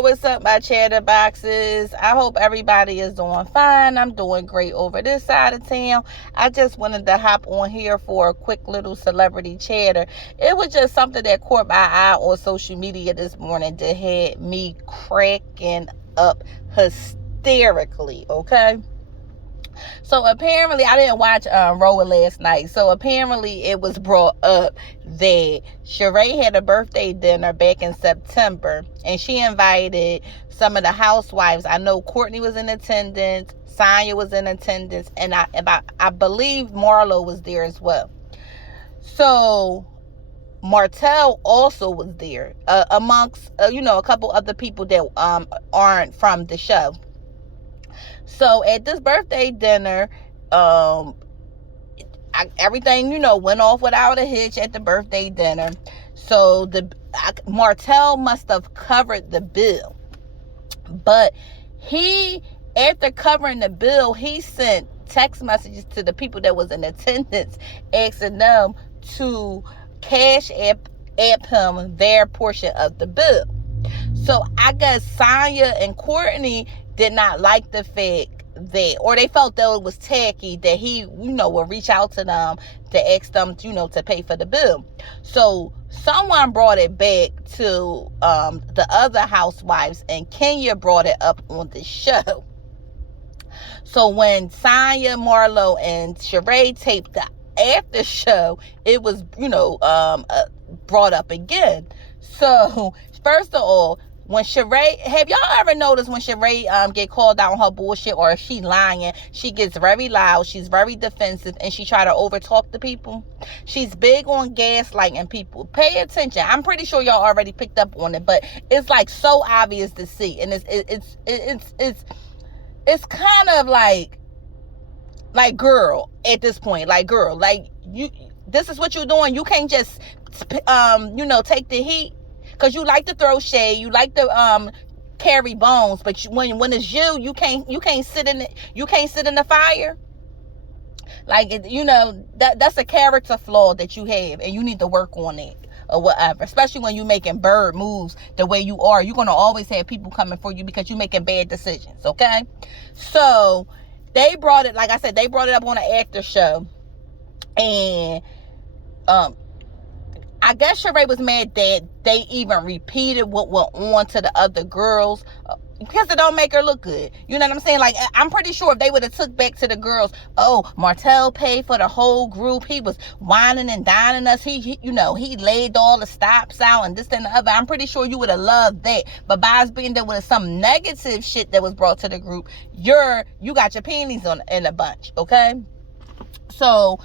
What's up, my chatter boxes? I hope everybody is doing fine. I'm doing great over this side of town. I just wanted to hop on here for a quick little celebrity chatter. It was just something that caught my eye on social media this morning that had me cracking up hysterically, okay? So apparently, I didn't watch Roa last night. So apparently, it was brought up that Sheree had a birthday dinner back in September, and she invited some of the housewives. I know Courtney was in attendance, Sonya was in attendance, and I believe Marlo was there as well. So Martell also was there, amongst a couple other people that aren't from the show. So at this birthday dinner, everything went off without a hitch at the birthday dinner. So Martell must have covered the bill, but after covering the bill, he sent text messages to the people that was in attendance, asking them to cash app him their portion of the bill. So I guess Sonya and Courtney did not like the fact that, or they felt that it was tacky that he, would reach out to them to ask them, to pay for the bill. So someone brought it back to the other housewives, and Kenya brought it up on the show. So when Sonya, Marlo, and Sheree taped the after show, it was, brought up again. So first of all, when Sheree, have y'all ever noticed when Sheree get called out on her bullshit, or if she lying, she gets very loud, she's very defensive, and she try to overtalk the people? She's big on gaslighting people. Pay attention. I'm pretty sure y'all already picked up on it, but it's like so obvious to see, and it's kind of like girl at this point, like girl, like you. This is what you're doing. You can't just take the heat. Because you like to throw shade, you like to carry bones, but when it's you can't sit in it. You can't sit in the fire. Like that's a character flaw that you have, and you need to work on it or whatever. Especially when you making bird moves the way you are, you're gonna always have people coming for you because you're making bad decisions. Okay, so they brought it. Like I said, they brought it up on an after show, and I guess Sheree was mad that they even repeated what went on to the other girls, because it don't make her look good. You know what I'm saying? Like, I'm pretty sure if they would have took back to the girls, oh, Martell paid for the whole group, he was whining and dining us, he laid all the stops out and this and the other, I'm pretty sure you would have loved that. But by us being there with some negative shit that was brought to the group, you got your panties in a bunch, okay? So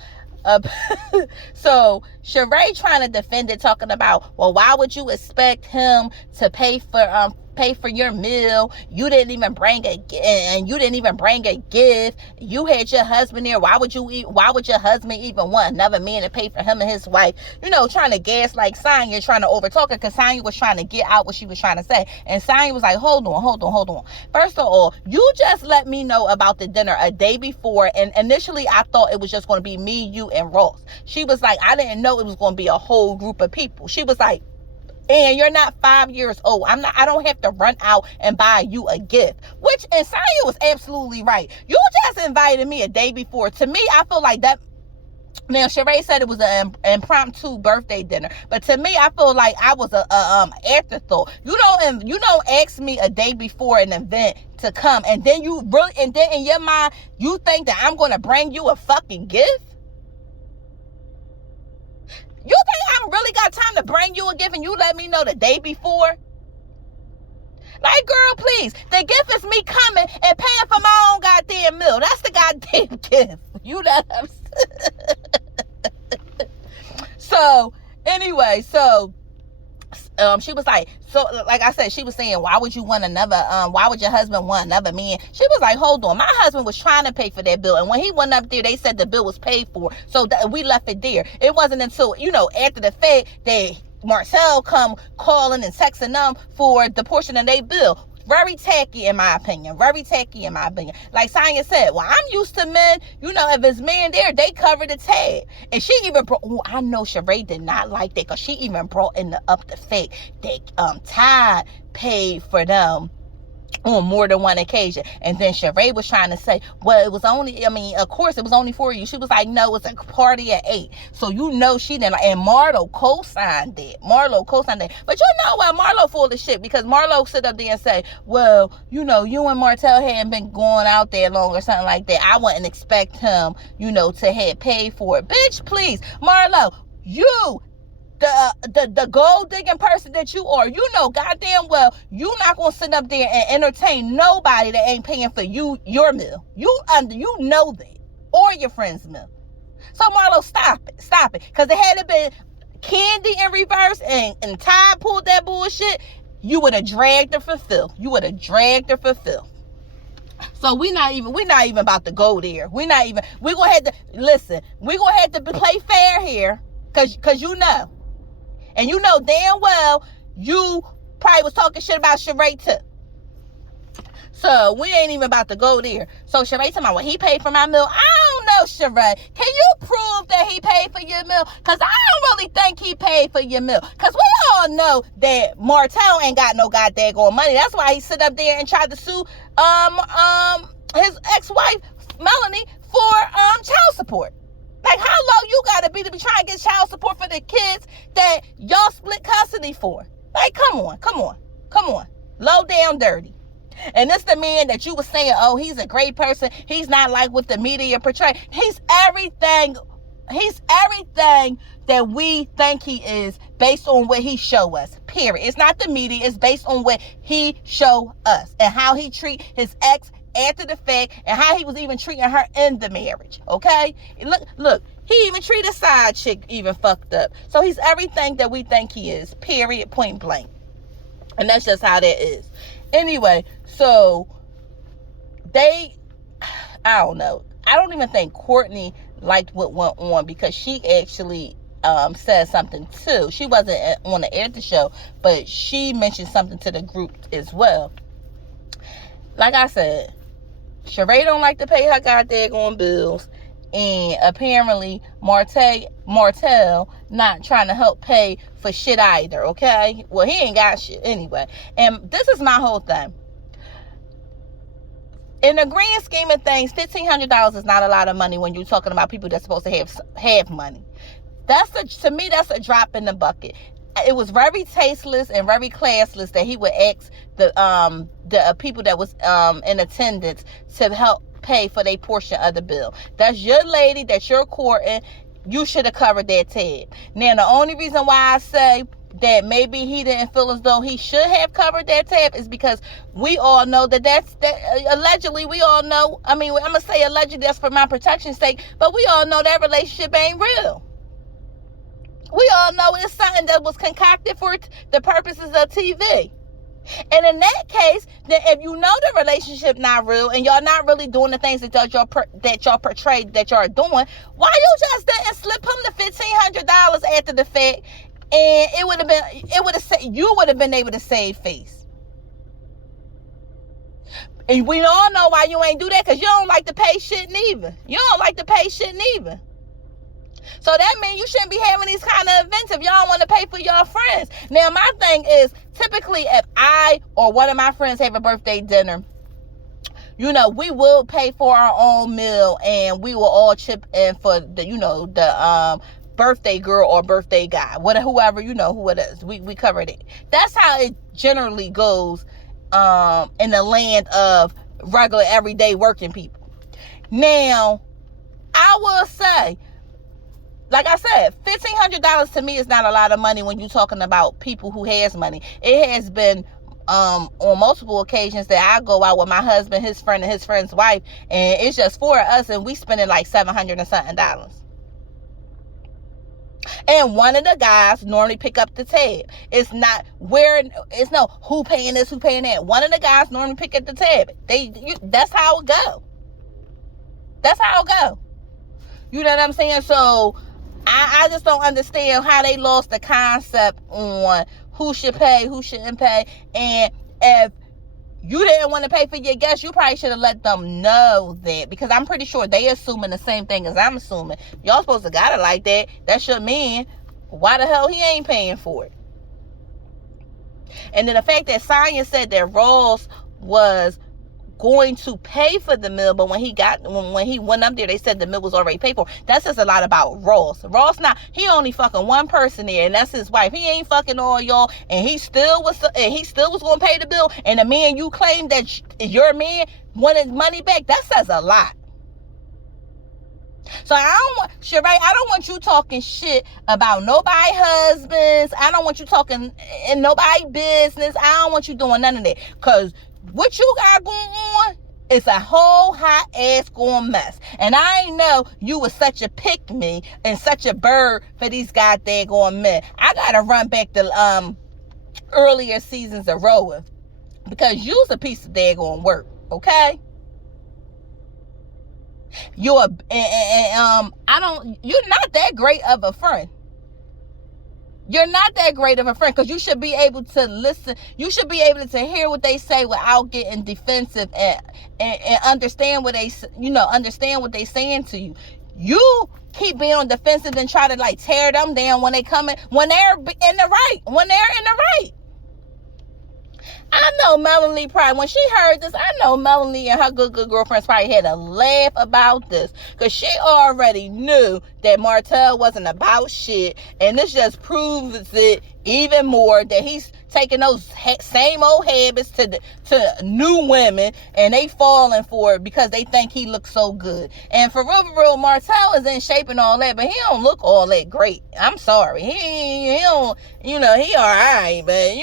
so Sheree trying to defend it, talking about, well, why would you expect him to pay for your meal? You didn't even bring a gift. You had your husband there. Why would your husband even want another man to pay for him and his wife? Trying to gaslight Sonya, trying to overtalk her, because Sonya was trying to get out what she was trying to say. And Sonya was like, hold on. First of all, you just let me know about the dinner a day before, and initially I thought it was just going to be me, you, and Ross. She was like, I didn't know it was going to be a whole group of people. She was like, and you're not 5 years old. I don't have to run out and buy you a gift. And Sonya was absolutely right. You just invited me a day before. To me, I feel like that. Now, Sheree said it was an impromptu birthday dinner, but to me, I feel like I was a afterthought. You don't ask me a day before an event to come, and then in your mind you think that I'm gonna bring you a fucking gift. You think I really got time to bring you a gift and you let me know the day before? Like, girl, please. The gift is me coming and paying for my own goddamn meal. That's the goddamn gift. You know what I'm saying? So, anyway, she was like, so like I said, she was saying, why would you want another, why would your husband want another man? She was like, hold on, my husband was trying to pay for that bill, and when he went up there, they said the bill was paid for, so we left it there. It wasn't until, after the fact that Martell come calling and texting them for the portion of their bill. Very tacky in my opinion. Very tacky in my opinion. Like Sonya said, well, I'm used to men, if it's men there, they cover the tab. And she even brought, I know Sheree did not like that, because she even brought up the fact that Todd paid for them on more than one occasion. And then Sheree was trying to say, well, it was only, of course it was only for you. She was like, no, it's a party at 8. So she didn't, and Marlo co-signed it. But what? Marlo full of shit, because Marlo sit up there and say, well, you and Martell hadn't been going out there long or something like that. I wouldn't expect him, to have paid for it. Bitch, please. Marlo, you, the gold digging person that you are, goddamn well you not gonna sit up there and entertain nobody that ain't paying for your meal. You know that, or your friend's meal. So Marlo, stop it, because it had been Candy in reverse and Tide pulled that bullshit, you would have dragged her for filth. So we're not even about to go there. We're gonna have to listen. We're gonna have to play fair here, cause and damn well you probably was talking shit about Sheree too. So we ain't even about to go there. So Sheree talking about, well, he paid for my meal. I don't know, Sheree. Can you prove that he paid for your meal? Because I don't really think he paid for your meal. Because we all know that Martell ain't got no goddamn money. That's why he sit up there and tried to sue his ex-wife, Melanie, for child support. Like, how low you gotta be to be trying to get child support for the kids that y'all split custody for? Like, come on. Low down dirty. And this the man that you were saying, oh, he's a great person. He's not like what the media portray. He's everything that we think he is based on what he show us. Period. It's not the media. It's based on what he show us and how he treat his ex after the fact, and how he was even treating her in the marriage. Okay? Look, he even treated side chick even fucked up. So he's everything that we think he is. Period. Point blank. And that's just how that is. Anyway, so I don't know. I don't even think Courtney liked what went on, because she actually said something too. She wasn't on the air the show, but she mentioned something to the group as well. Like I said, Sheree don't like to pay her goddamn bills, and apparently Martell not trying to help pay for shit either, okay? Well, he ain't got shit anyway. And this is my whole thing. In the grand scheme of things, $1,500 is not a lot of money when you're talking about people that's supposed to have money. To me, that's a drop in the bucket. It was very tasteless and very classless that he would ask the people that was in attendance to help pay for their portion of the bill. That's your lady that you're courting. You should have covered that tab. Now, the only reason why I say that maybe he didn't feel as though he should have covered that tab is because we all know that allegedly, we all know, I'm going to say allegedly, that's for my protection's sake, but we all know that relationship ain't real. We all know it's something that was concocted for the purposes of TV. And in that case, then if you know the relationship not real and y'all not really doing the things that y'all portrayed that y'all are doing, why you just didn't slip him the $1,500 after the fact, and you would have been able to save face. And we all know why you ain't do that, because you don't like to pay shit neither. So that means you shouldn't be having these kind of events if y'all don't want to pay for your friends. Now, my thing is, typically if I or one of my friends have a birthday dinner, we will pay for our own meal, and we will all chip in for the birthday girl or birthday guy, whoever, who it is. We covered it. That's how it generally goes in the land of regular everyday working people. Now, I will say, like I said, $1,500 to me is not a lot of money when you're talking about people who has money. It has been on multiple occasions that I go out with my husband, his friend, and his friend's wife, and it's just 4 of us, and we spending like $700 and something. And one of the guys normally pick up the tab. It's no who paying this, who paying that. One of the guys normally pick up the tab. That's how it go. That's how it go. You know what I'm saying? So I just don't understand how they lost the concept on who should pay, who shouldn't pay. And if you didn't want to pay for your guests, you probably should have let them know that, because I'm pretty sure they assuming the same thing as I'm assuming. Y'all supposed to got it like that. That's your man. Why the hell he ain't paying for it? And then the fact that Sonya said that Ross was going to pay for the meal, but when he went up there, they said the meal was already paid for. That says a lot about Ross. He only fucking one person there, and that's his wife. He ain't fucking all y'all, and he still was going to pay the bill. And the man you claim that your man wanted money back, that says a lot. So Sheree, I don't want you talking shit about nobody's husbands. I don't want you talking in nobody's business. I don't want you doing none of that, because what you got going on is a whole hot ass going mess. And I ain't know you was such a pick me and such a bird for these goddamn going men. I gotta run back to earlier seasons of Roa, because you's a piece of daggone work, okay? You're not that great of a friend. You're not that great of a friend, because you should be able to listen. You should be able to hear what they say without getting defensive and understand what understand what they saying to you. You keep being on defensive and try to like tear them down when they're in the right. I know Melanie probably, when she heard this, I know Melanie and her good girlfriends probably had a laugh about this, because she already knew that Martell wasn't about shit, and this just proves it even more that he's taking those same old habits to new women, and they falling for it because they think he looks so good. And for real, Martell is in shape and all that, but he don't look all that great. I'm sorry, he don't, he alright, but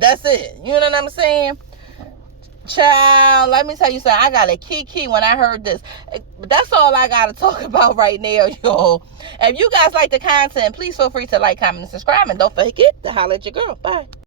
that's it. You know what I'm saying? Child, let me tell you something. I got a kiki when I heard this. That's all I got to talk about right now, y'all. If you guys like the content, please feel free to like, comment, and subscribe. And don't forget to holler at your girl. Bye.